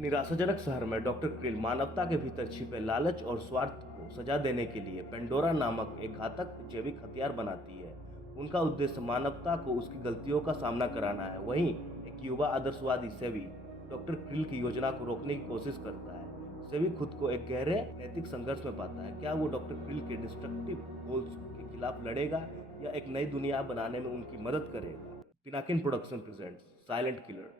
निराशाजनक शहर में डॉक्टर क्रिल मानवता के भीतर छिपे लालच और स्वार्थ को सजा देने के लिए पेंडोरा नामक एक घातक जैविक हथियार बनाती है। उनका उद्देश्य मानवता को उसकी गलतियों का सामना कराना है। वहीं एक युवा आदर्शवादी सेवी डॉक्टर क्रिल की योजना को रोकने की कोशिश करता है। सेवी खुद को एक गहरे नैतिक संघर्ष में पाता है। क्या वो डॉक्टर क्रिल के डिस्ट्रक्टिव गोल्स के खिलाफ लड़ेगा या एक नई दुनिया बनाने में उनकी मदद करेगा? Pinakin production presents silent killer.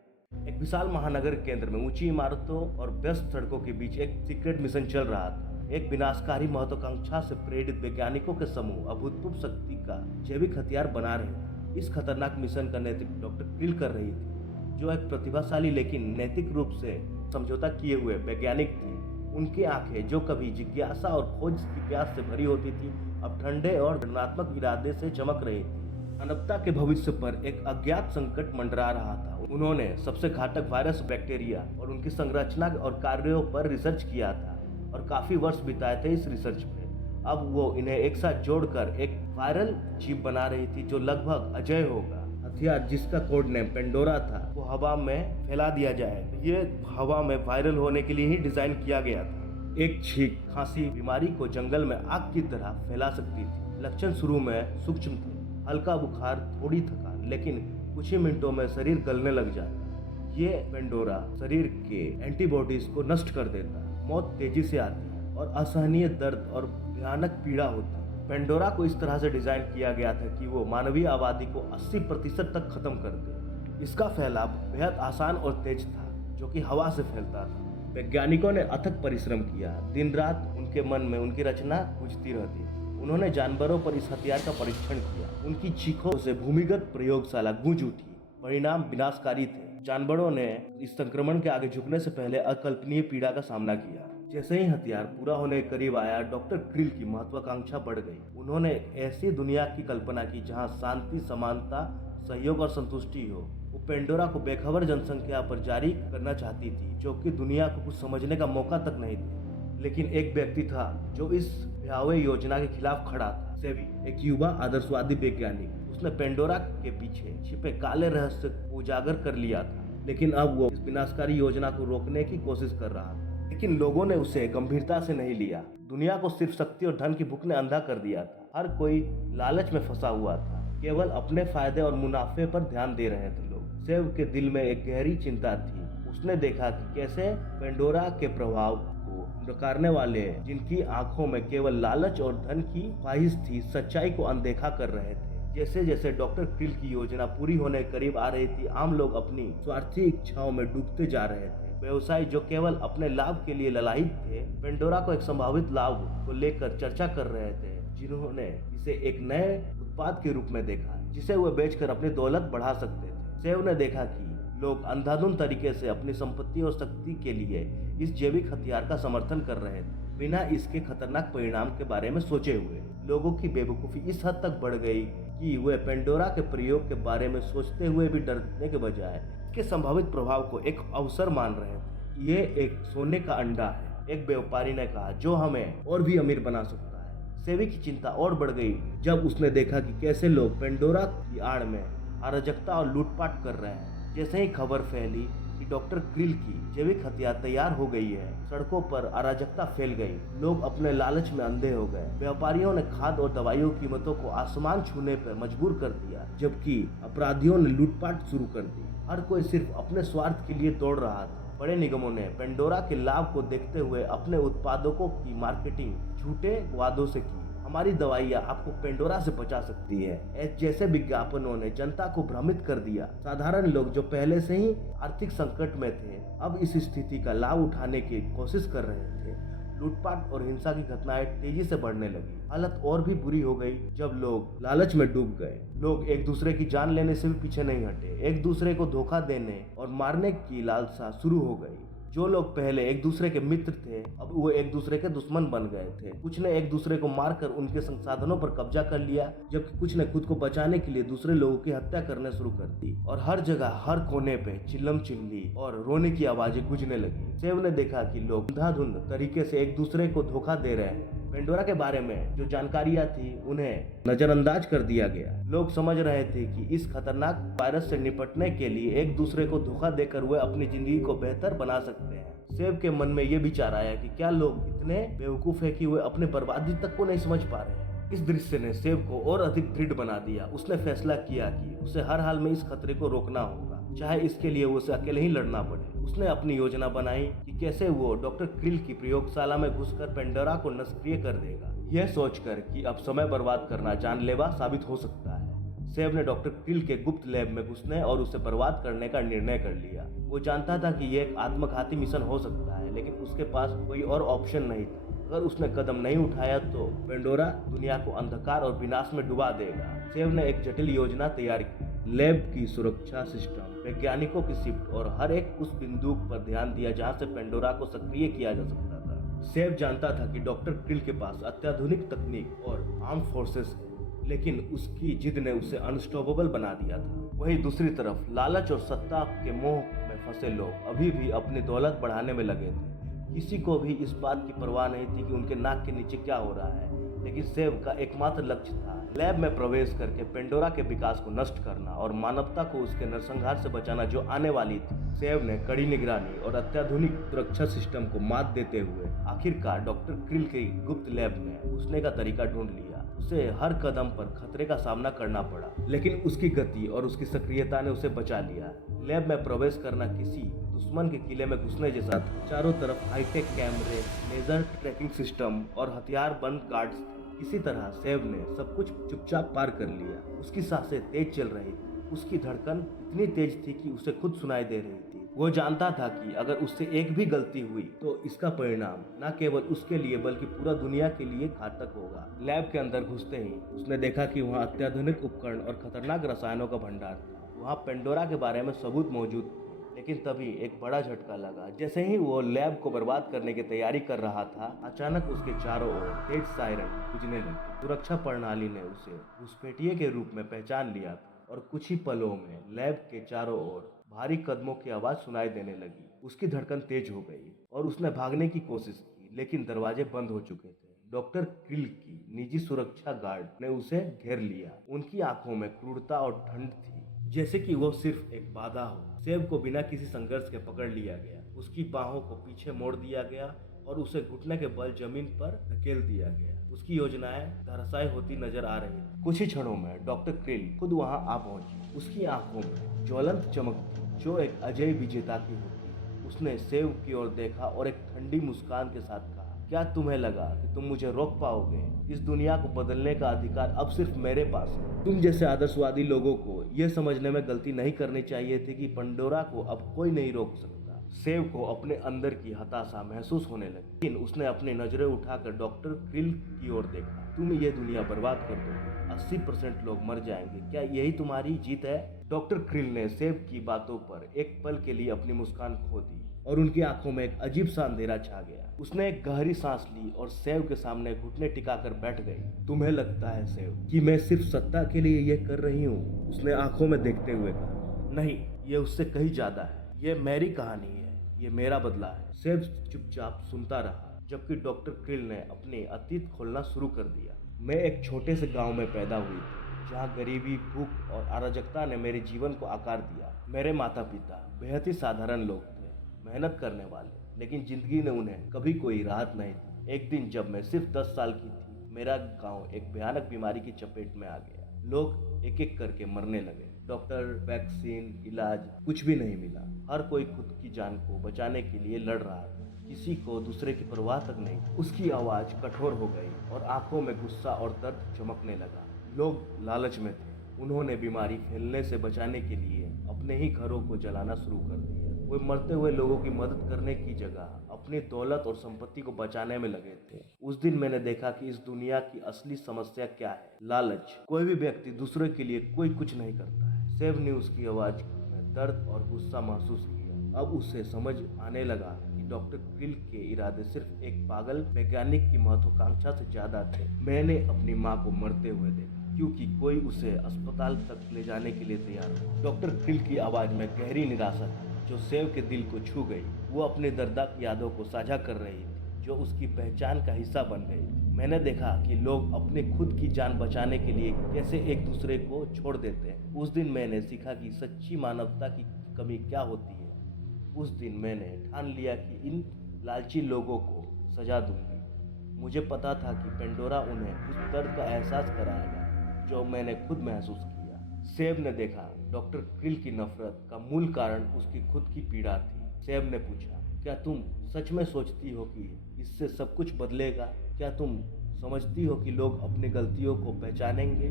एक विशाल महानगर केंद्र में ऊंची इमारतों और व्यस्त सड़कों के बीच एक सीक्रेट मिशन चल रहा था। एक विनाशकारी महत्वाकांक्षा से प्रेरित वैज्ञानिकों के समूह अभूतपूर्व शक्ति का जैविक हथियार बना रहे थे। इस खतरनाक मिशन का नेतृत्व डॉक्टर क्रिल कर रही थी, जो एक प्रतिभाशाली लेकिन नैतिक रूप से समझौता किए हुए वैज्ञानिक थे। उनकी आंखें, जो कभी जिज्ञासा और खोज की प्यास से भरी होती थी, अब ठंडे और ऋणात्मक इरादे से चमक रही थी। मानवता के भविष्य पर एक अज्ञात संकट मंडरा रहा था। उन्होंने सबसे घातक वायरस, बैक्टीरिया और उनकी संरचना और कार्यों पर रिसर्च किया था और काफी वर्ष बिताए थे इस रिसर्च पे। अब वो इन्हें एक साथ जोड़कर एक वायरल चिप बना रही थी जो लगभग अजेय होगा। हथियार, जिसका कोड नेम पेंडोरा था, वो हवा में फैला दिया जाएगा। ये हवा में वायरल होने के लिए ही डिजाइन किया गया था। एक छींक, खांसी बीमारी को जंगल में आग की तरह फैला सकती थी। लक्षण शुरू में सूक्ष्म थे, हल्का बुखार, थोड़ी थकान, लेकिन कुछ ही मिनटों में शरीर गलने लग जाता। ये पेंडोरा शरीर के एंटीबॉडीज को नष्ट कर देता। मौत तेजी से आती है और असहनीय दर्द और भयानक पीड़ा होती है। पेंडोरा को इस तरह से डिजाइन किया गया था कि वो मानवीय आबादी को 80% तक खत्म कर दे। इसका फैलाव बेहद आसान और तेज था, जो कि हवा से फैलता था। वैज्ञानिकों ने अथक परिश्रम किया। दिन रात उनके मन में उनकी रचना गूंजती रहती। उन्होंने जानवरों पर इस हथियार का परीक्षण किया। उनकी चीखों से भूमिगत प्रयोगशाला गूंज उठी। परिणाम विनाशकारी थे। जानवरों ने इस संक्रमण के आगे झुकने से पहले अकल्पनीय पीड़ा का सामना किया। जैसे ही हथियार पूरा होने के करीब आया, डॉक्टर क्रिल की महत्वाकांक्षा बढ़ गई। उन्होंने ऐसी दुनिया की कल्पना की जहां शांति, समानता, सहयोग और संतुष्टि हो। वो पेंडोरा को बेखबर जनसंख्या पर जारी करना चाहती थी, जो कि दुनिया को कुछ समझने का मौका तक नहीं दिया। लेकिन एक व्यक्ति था जो इस भयावह योजना के खिलाफ खड़ा था। सेवी, एक युवा आदर्शवादी वैज्ञानिक। उसने पेंडोरा के पीछे छिपे काले रहस्य को उजागर कर लिया था, लेकिन अब वो इस विनाशकारी योजना को रोकने की कोशिश कर रहा था। लेकिन लोगों ने उसे गंभीरता से नहीं लिया। दुनिया को सिर्फ शक्ति और धन की भूख ने अंधा कर दिया था। हर कोई लालच में फंसा हुआ था, केवल अपने फायदे और मुनाफे पर ध्यान दे रहे थे लोग। सेव के दिल में एक गहरी चिंता थी। उसने देखा कि कैसे पेंडोरा के प्रभाव को नकारने वाले, जिनकी आंखों में केवल लालच और धन की ख्वाहिश थी, सच्चाई को अनदेखा कर रहे थे। जैसे जैसे डॉक्टर क्रिल की योजना पूरी होने के करीब आ रही थी, आम लोग अपनी स्वार्थी इच्छाओं में डूबते जा रहे थे। व्यवसायी, जो केवल अपने लाभ के लिए ललायित थे, पेंडोरा को एक संभावित लाभ को लेकर चर्चा कर रहे थे, जिन्होंने इसे एक नए उत्पाद के रूप में देखा, जिसे वे बेचकर अपनी दौलत बढ़ा सकते थे। सेव ने देखा कि लोग अंधाधुंध तरीके से अपनी संपत्ति और शक्ति के लिए इस जैविक हथियार का समर्थन कर रहे थे, बिना इसके खतरनाक परिणाम के बारे में सोचे हुए। लोगों की बेवकूफ़ी इस हद तक बढ़ गई कि वे पेंडोरा के प्रयोग के बारे में सोचते हुए भी डरने के बजाय इसके संभावित प्रभाव को एक अवसर मान रहे थे। ये एक सोने का अंडा है, एक व्यापारी ने कहा, जो हमें और भी अमीर बना सकता है। सेवी की चिंता और बढ़ गई जब उसने देखा कि कैसे लोग पेंडोरा की आड़ में अराजकता और लूटपाट कर रहे हैं। जैसे ही खबर फैली कि डॉक्टर क्रिल की जैविक हथियार तैयार हो गई है, सड़कों पर अराजकता फैल गई। लोग अपने लालच में अंधे हो गए। व्यापारियों ने खाद और दवाइयों की कीमतों को आसमान छूने पर मजबूर कर दिया, जबकि अपराधियों ने लूटपाट शुरू कर दी। हर कोई सिर्फ अपने स्वार्थ के लिए दौड़ रहा था। बड़े निगमों ने पेंडोरा के लाभ को देखते हुए अपने उत्पादों की मार्केटिंग झूठे वादों से की। हमारी दवाइयाँ आपको पेंडोरा से बचा सकती है, जैसे विज्ञापनों ने जनता को भ्रमित कर दिया। साधारण लोग, जो पहले से ही आर्थिक संकट में थे, अब इस स्थिति का लाभ उठाने की कोशिश कर रहे थे। लूटपाट और हिंसा की घटनाएं तेजी से बढ़ने लगी। हालत और भी बुरी हो गई जब लोग लालच में डूब गए। लोग एक दूसरे की जान लेने से भी पीछे नहीं हटे। एक दूसरे को धोखा देने और मारने की लालसा शुरू हो गई। जो लोग पहले एक दूसरे के मित्र थे, अब वो एक दूसरे के दुश्मन बन गए थे। कुछ ने एक दूसरे को मारकर उनके संसाधनों पर कब्जा कर लिया, जबकि कुछ ने खुद को बचाने के लिए दूसरे लोगों की हत्या करना शुरू कर दी। और हर जगह, हर कोने पे चिल्लम चिल्ली और रोने की आवाजें गूंजने लगी। सेव ने देखा कि लोग अंधाधुंध तरीके से एक दूसरे को धोखा दे रहे हैं। पेंडोरा के बारे में जो जानकारियां थी उन्हें नजरअंदाज कर दिया गया। लोग समझ रहे थे कि इस खतरनाक वायरस से निपटने के लिए एक दूसरे को धोखा देकर वे अपनी जिंदगी को बेहतर बना सकते हैं। सेब के मन में ये विचार आया कि क्या लोग इतने बेवकूफ है कि वे अपने बर्बादी तक को नहीं समझ पा रहे हैं। इस दृश्य ने सेब को और अधिक दृढ़ बना दिया। उसने फैसला किया कि उसे हर हाल में इस खतरे को रोकना होगा, चाहे इसके लिए उसे अकेले ही लड़ना पड़े। उसने अपनी योजना बनाई कि कैसे वो डॉक्टर क्रिल की प्रयोगशाला में घुसकर पेंडोरा को निष्क्रिय कर देगा। यह सोचकर कि अब समय बर्बाद करना जानलेवा साबित हो सकता है, सेब ने डॉक्टर क्रिल के गुप्त लैब में घुसने और उसे बर्बाद करने का निर्णय कर लिया। वो जानता था कि यह एक आत्मघाती मिशन हो सकता है, लेकिन उसके पास कोई और ऑप्शन नहीं था। अगर उसने कदम नहीं उठाया तो पेंडोरा दुनिया को अंधकार और विनाश में डुबा देगा। सेब ने एक जटिल योजना तैयार की। लैब की सुरक्षा सिस्टम, वैज्ञानिकों की शिफ्ट और हर एक उस बिंदु पर ध्यान दिया जहां से पेंडोरा को सक्रिय किया जा सकता था। सेब जानता था कि डॉक्टर क्रिल के पास अत्याधुनिक तकनीक और आर्म फोर्सेस है, लेकिन उसकी जिद ने उसे अनस्टॉपेबल बना दिया था। वहीं दूसरी तरफ लालच और सत्ता के मोह में फंसे लोग अभी भी अपनी दौलत बढ़ाने में लगे थे। किसी को भी इस बात की परवाह नहीं थी कि उनके नाक के नीचे क्या हो रहा है, लेकिन सेब का एकमात्र लक्ष्य था लैब में प्रवेश करके पेंडोरा के विकास को नष्ट करना और मानवता को उसके नरसंहार से बचाना जो आने वाली थी। सेब ने कड़ी निगरानी और अत्याधुनिक सुरक्षा सिस्टम को मात देते हुए आखिरकार डॉक्टर क्रिल के गुप्त लैब में घुसने का तरीका ढूंढ लिया। उसे हर कदम पर खतरे का सामना करना पड़ा, लेकिन उसकी गति और उसकी सक्रियता ने उसे बचा लिया। लैब में प्रवेश करना किसी दुश्मन के किले में घुसने जैसा था। चारों तरफ हाईटेक कैमरे, लेजर ट्रैकिंग सिस्टम और हथियार बंद गार्ड्स थे। किसी तरह सेब ने सब कुछ चुपचाप पार कर लिया। उसकी सांसें तेज चल रही थी, उसकी धड़कन इतनी तेज थी कि उसे खुद सुनाई दे रही थी। वो जानता था कि अगर उससे एक भी गलती हुई तो इसका परिणाम न केवल उसके लिए बल्कि पूरा दुनिया के लिए घातक होगा। लैब के अंदर घुसते ही उसने देखा कि वहाँ अत्याधुनिक उपकरण और खतरनाक रसायनों का भंडार था। वहाँ पेंडोरा के बारे में सबूत मौजूद थे, लेकिन तभी एक बड़ा झटका लगा। जैसे ही वो लैब को बर्बाद करने की तैयारी कर रहा था, अचानक उसके चारों ओर तेज सायरन बजने लगी। सुरक्षा प्रणाली ने उसे घुसपैठिए के रूप में पहचान लिया था और कुछ ही पलों में लैब के चारों ओर भारी कदमों की आवाज सुनाई देने लगी। उसकी धड़कन तेज हो गई और उसने भागने की कोशिश की, लेकिन दरवाजे बंद हो चुके थे। डॉक्टर क्रिल की निजी सुरक्षा गार्ड ने उसे घेर लिया। उनकी आंखों में क्रूरता और ठंड थी, जैसे कि वो सिर्फ एक बाधा हो। सेब को बिना किसी संघर्ष के पकड़ लिया गया, उसकी बाहों को पीछे मोड़ दिया गया और उसे घुटने के बल जमीन पर धकेल दिया गया। उसकी योजनाएं धराशायी होती नजर आ रही थी। कुछ ही क्षणों में डॉक्टर क्रिल खुद वहां आ पहुंची। उसकी आंखों में ज्वलंत चमक थी, जो एक अजय विजेता की होती। उसने सेब की ओर देखा और एक ठंडी मुस्कान के साथ कहा, क्या तुम्हें लगा कि तुम मुझे रोक पाओगे? इस दुनिया को बदलने का अधिकार अब सिर्फ मेरे पास है। तुम जैसे आदर्शवादी लोगों को यह समझने में गलती नहीं करनी चाहिए थी कि पेंडोरा को अब कोई नहीं रोक सकता। सेब को अपने अंदर की हताशा महसूस होने लगी, लेकिन उसने अपनी नजरें उठाकर डॉक्टर क्रिल की ओर देखा। तुम ये दुनिया बर्बाद कर दोगे, 80% लोग मर जाएंगे, क्या यही तुम्हारी जीत है? डॉक्टर क्रिल ने सेब की बातों पर एक पल के लिए अपनी मुस्कान खो दी और उनकी आंखों में एक अजीब सा अंधेरा छा गया। उसने एक गहरी सांस ली और सेब के सामने घुटने टिकाकर बैठ गई। तुम्हें लगता है सेब कि मैं सिर्फ सत्ता के लिए ये कर रही हूँ? उसने आंखों में देखते हुए कहा। नहीं, ये उससे कहीं ज्यादा है। ये मेरी कहानी है, ये मेरा बदला है। सेब चुपचाप सुनता रहा, जबकि डॉक्टर क्रिल ने अपनी अतीत खोलना शुरू कर दिया। मैं एक छोटे से गांव में पैदा हुई थी, जहां गरीबी, भूख और अराजकता ने मेरे जीवन को आकार दिया। मेरे माता पिता बेहद ही साधारण लोग थे, मेहनत करने वाले, लेकिन जिंदगी ने उन्हें कभी कोई राहत नहीं दी। एक दिन जब मैं सिर्फ 10 साल की थी, मेरा गांव एक भयानक बीमारी की चपेट में आ गया। लोग एक एक करके मरने लगे। डॉक्टर, वैक्सीन, इलाज, कुछ भी नहीं मिला। हर कोई खुद की जान को बचाने के लिए लड़ रहा था, किसी को दूसरे की परवाह तक नहीं। उसकी आवाज कठोर हो गई और आंखों में गुस्सा और दर्द चमकने लगा। लोग लालच में थे, उन्होंने बीमारी फैलने से बचाने के लिए अपने ही घरों को जलाना शुरू कर दिया। वे मरते हुए लोगों की मदद करने की जगह अपनी दौलत और संपत्ति को बचाने में लगे थे। उस दिन मैंने देखा कि इस दुनिया की असली समस्या क्या है, लालच। कोई भी व्यक्ति दूसरे के लिए कोई कुछ नहीं करता है। सेब ने उसकी आवाज में दर्द और गुस्सा महसूस किया। अब उसे समझ आने लगा कि डॉक्टर क्रिल के इरादे सिर्फ एक पागल वैज्ञानिक की महत्वाकांक्षा से ज्यादा थे। मैंने अपनी माँ को मरते हुए देखा, क्योंकि कोई उसे अस्पताल तक ले जाने के लिए तैयार हो। डॉक्टर क्रिल की आवाज में गहरी निराशा थी, जो सेब के दिल को छू गई। वो अपने दर्दनाक यादों को साझा कर रही थी, जो उसकी पहचान का हिस्सा बन गई थी। मैंने देखा कि लोग अपने खुद की जान बचाने के लिए कैसे एक दूसरे को छोड़ देते हैं। उस दिन मैंने सीखा कि सच्ची मानवता की कमी क्या होती है। उस दिन मैंने ठान लिया कि इन लालची लोगों को सजा दूंगी। मुझे पता था कि पेंडोरा उन्हें उस दर्द का एहसास कराएगा जो मैंने खुद महसूस किया। सेब ने देखा डॉक्टर क्रिल की नफरत का मूल कारण उसकी खुद की पीड़ा थी। सेब ने पूछा, क्या तुम सच में सोचती हो कि इससे सब कुछ बदलेगा? क्या तुम समझती हो कि लोग अपनी गलतियों को पहचानेंगे?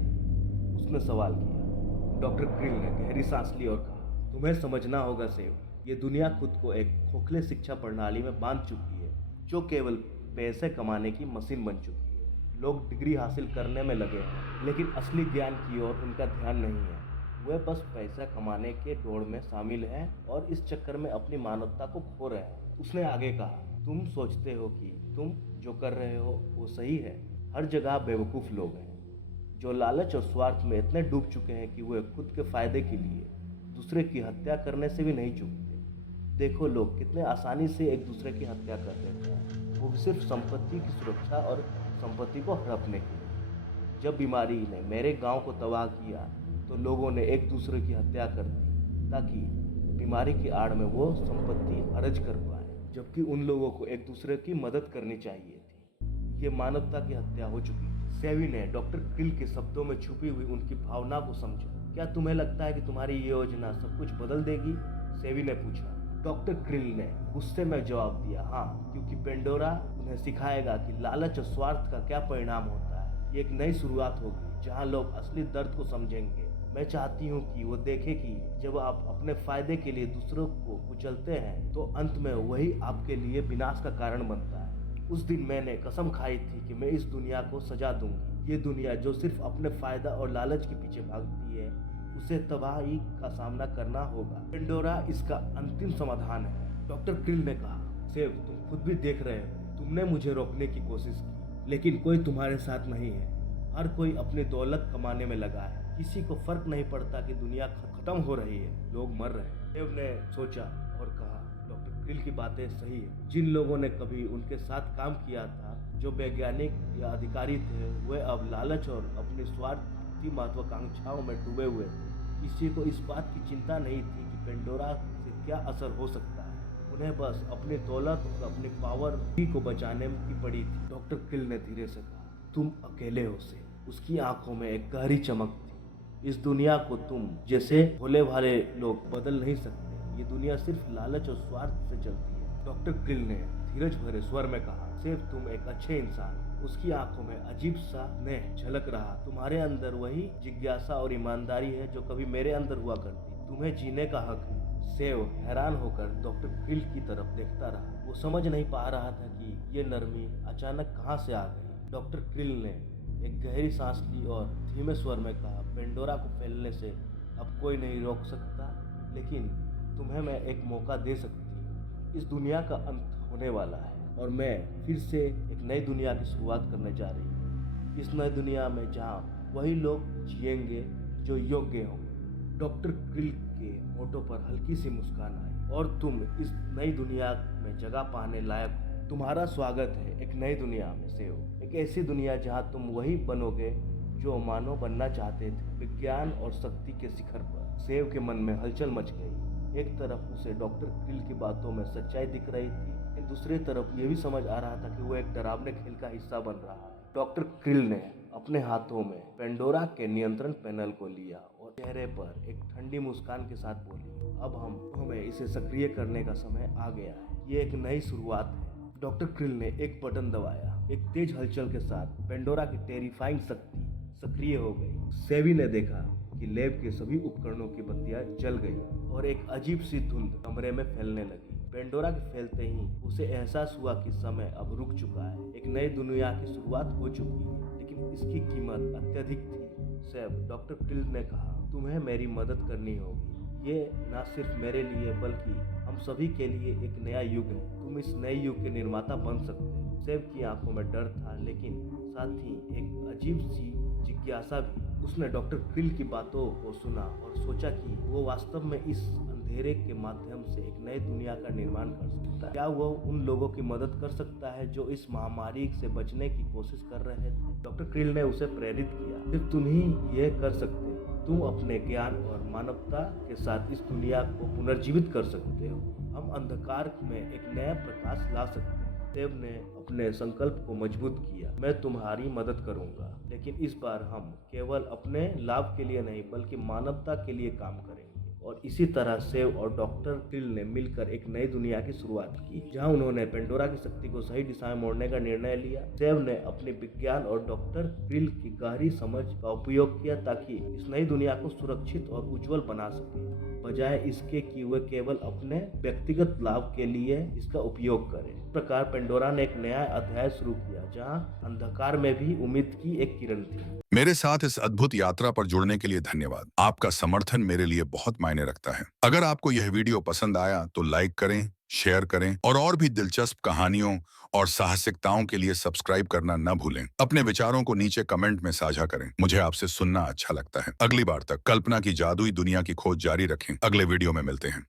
उसने सवाल किया। डॉक्टर क्रिल ने गहरी सांस ली और कहा, तुम्हें समझना होगा सेब, ये दुनिया खुद को एक खोखले शिक्षा प्रणाली में बांध चुकी है जो केवल पैसे कमाने की मशीन बन चुकी है। लोग डिग्री हासिल करने में लगे हैं लेकिन असली ज्ञान की ओर उनका ध्यान नहीं है। वे बस पैसा कमाने के दौड़ में शामिल हैं और इस चक्कर में अपनी मानवता को खो रहे हैं। उसने आगे कहा, तुम सोचते हो कि तुम जो कर रहे हो वो सही है। हर जगह बेवकूफ़ लोग हैं जो लालच और स्वार्थ में इतने डूब चुके हैं कि वे खुद के फायदे के लिए दूसरे की हत्या करने से भी नहीं चूकते। देखो लोग कितने आसानी से एक दूसरे की हत्या कर देते हैं, वो भी सिर्फ संपत्ति की सुरक्षा और संपत्ति को हड़पने के लिए। जब बीमारी ने मेरे गांव को तबाह किया तो लोगों ने एक दूसरे की हत्या कर दी ताकि बीमारी की आड़ में वो संपत्ति अर्ज कर पाए, जबकि उन लोगों को एक दूसरे की मदद करनी चाहिए थी। ये मानवता की हत्या हो चुकी थी। सेवी ने डॉक्टर क्रिल के शब्दों में छुपी हुई उनकी भावना को समझा। क्या तुम्हें लगता है कि तुम्हारी ये योजना सब कुछ बदल देगी? सेवी ने पूछा। डॉक्टर क्रिल ने गुस्से में जवाब दिया, हाँ, क्योंकि पेंडोरा उन्हें सिखाएगा कि लालच और स्वार्थ का क्या परिणाम होता है। ये एक नई शुरुआत होगी जहाँ लोग असली दर्द को समझेंगे। मैं चाहती हूँ कि वो देखे कि जब आप अपने फायदे के लिए दूसरों को कुचलते हैं तो अंत में वही आपके लिए विनाश का कारण बनता है। उस दिन मैंने कसम खाई थी कि मैं इस दुनिया को सजा दूंगी। ये दुनिया जो सिर्फ अपने फायदा और लालच के पीछे भागती है उसे तबाही का सामना करना होगा। पेंडोरा इसका अंतिम समाधान है। डॉक्टर क्रिल ने कहा, सेव, तुम खुद भी देख रहे हो, तुमने मुझे रोकने की कोशिश की लेकिन कोई तुम्हारे साथ नहीं है। हर कोई अपनी दौलत कमाने में लगा है। किसी को फर्क नहीं पड़ता कि दुनिया खत्म हो रही है, लोग मर रहे हैं। सेव ने सोचा और कहा, डॉक्टर क्रिल की बातें सही है। जिन लोगों ने कभी उनके साथ काम किया था, जो वैज्ञानिक या अधिकारी थे, वे अब लालच और अपनी स्वार्थी महत्वाकांक्षाओं में डूबे हुए थे। किसी को इस बात की चिंता नहीं थी कि पेंडोरा से क्या असर हो सकता है। उन्हें बस अपनी दौलत और अपनी पावर ही को बचाने की पड़ी थी। डॉक्टर क्रिल ने धीरे से कहा, तुम अकेले हो से। उसकी आंखों में एक गहरी चमक थी। इस दुनिया को तुम जैसे भोले भाले लोग बदल नहीं सकते। ये दुनिया सिर्फ लालच और स्वार्थ से चलती है। डॉक्टर क्रिल ने धीरज भरे स्वर में कहा, सिर्फ तुम एक अच्छे इंसान। उसकी आंखों में अजीब सा स्नेह झलक रहा। तुम्हारे अंदर वही जिज्ञासा और ईमानदारी है जो कभी मेरे अंदर हुआ करती। तुम्हें जीने का हक है। सेव हैरान होकर डॉक्टर क्रिल की तरफ देखता रहा। वो समझ नहीं पा रहा था कि ये नरमी अचानक कहाँ से आ गई। डॉक्टर क्रिल ने एक गहरी सांस ली और धीमे स्वर में कहा, पेंडोरा को फैलने से अब कोई नहीं रोक सकता, लेकिन तुम्हें मैं एक मौका दे सकती हूँ। इस दुनिया का अंत होने वाला है और मैं फिर से एक नई दुनिया की शुरुआत करने जा रही हूँ। इस नई दुनिया में जहाँ वही लोग जिएंगे जो योग्य होंगे। डॉक्टर क्रिल के होठों पर हल्की सी मुस्कान आई, और तुम इस नई दुनिया में जगह पाने लायक हो। तुम्हारा स्वागत है एक नई दुनिया में सेव। एक ऐसी दुनिया जहाँ तुम वही बनोगे जो मानव बनना चाहते थे, विज्ञान और शक्ति के शिखर पर। सेव के मन में हलचल मच गई। एक तरफ उसे डॉक्टर क्रिल की बातों में सच्चाई दिख रही थी, लेकिन दूसरी तरफ ये भी समझ आ रहा था कि वो एक डरावने खेल का हिस्सा बन रहा है। डॉक्टर क्रिल ने अपने हाथों में पेंडोरा के नियंत्रण पैनल को लिया और चेहरे पर एक ठंडी मुस्कान के साथ बोली, अब हमें इसे सक्रिय करने का समय आ गया है। ये एक नई शुरुआत है। डॉक्टर क्रिल ने एक बटन दबाया। एक तेज हलचल के साथ पेंडोरा की टेरिफाइंग शक्ति सक्रिय हो गई। सेवी ने देखा कि लैब के सभी उपकरणों की बत्तियां जल गई और एक अजीब सी धुंध कमरे में फैलने लगी। पेंडोरा के फैलते ही उसे एहसास हुआ कि समय अब रुक चुका है। एक नई दुनिया की शुरुआत हो चुकी है, लेकिन इसकी कीमत अत्यधिक थी। सेव, डॉक्टर क्रिल ने कहा, तुम्हें मेरी मदद करनी होगी। ये न सिर्फ मेरे लिए बल्कि हम सभी के लिए एक नया युग है। तुम इस नए युग के निर्माता बन सकते हो। सेव की आंखों में डर था, लेकिन साथ ही एक अजीब सी जिज्ञासा भी। उसने डॉक्टर क्रिल की बातों को सुना और सोचा कि वो वास्तव में इस अंधेरे के माध्यम से एक नई दुनिया का निर्माण कर सकता है? क्या वह उन लोगों की मदद कर सकता है जो इस महामारी से बचने की कोशिश कर रहे थे? डॉक्टर क्रिल ने उसे प्रेरित किया, सिर्फ तुम ही यह कर सकते हो। तुम अपने ज्ञान और मानवता के साथ इस दुनिया को पुनर्जीवित कर सकते हो। हम अंधकार में एक नया प्रकाश ला सकते हैं। सेब ने अपने संकल्प को मजबूत किया, मैं तुम्हारी मदद करूंगा, लेकिन इस बार हम केवल अपने लाभ के लिए नहीं बल्कि मानवता के लिए काम करेंगे। और इसी तरह सेव और डॉक्टर क्रिल ने मिलकर एक नई दुनिया की शुरुआत की, जहां उन्होंने पेंडोरा की शक्ति को सही दिशा में मोड़ने का निर्णय लिया। सेव ने अपने विज्ञान और डॉक्टर क्रिल की गहरी समझ का उपयोग किया ताकि इस नई दुनिया को सुरक्षित और उज्जवल बना सके, बजाय इसके कि वे केवल अपने व्यक्तिगत लाभ के लिए इसका उपयोग करें। इस प्रकार पेंडोरा ने एक नया अध्याय शुरू किया, जहां अंधकार में भी उम्मीद की एक किरण थी। मेरे साथ इस अद्भुत यात्रा पर जुड़ने के लिए धन्यवाद। आपका समर्थन मेरे लिए बहुत मायने रखता है। अगर आपको यह वीडियो पसंद आया तो लाइक करें, शेयर करें और भी दिलचस्प कहानियों और साहसिकताओं के लिए सब्सक्राइब करना न भूलें। अपने विचारों को नीचे कमेंट में साझा करें, मुझे आपसे सुनना अच्छा लगता है। अगली बार तक कल्पना की जादुई दुनिया की खोज जारी रखें। अगले वीडियो में मिलते हैं।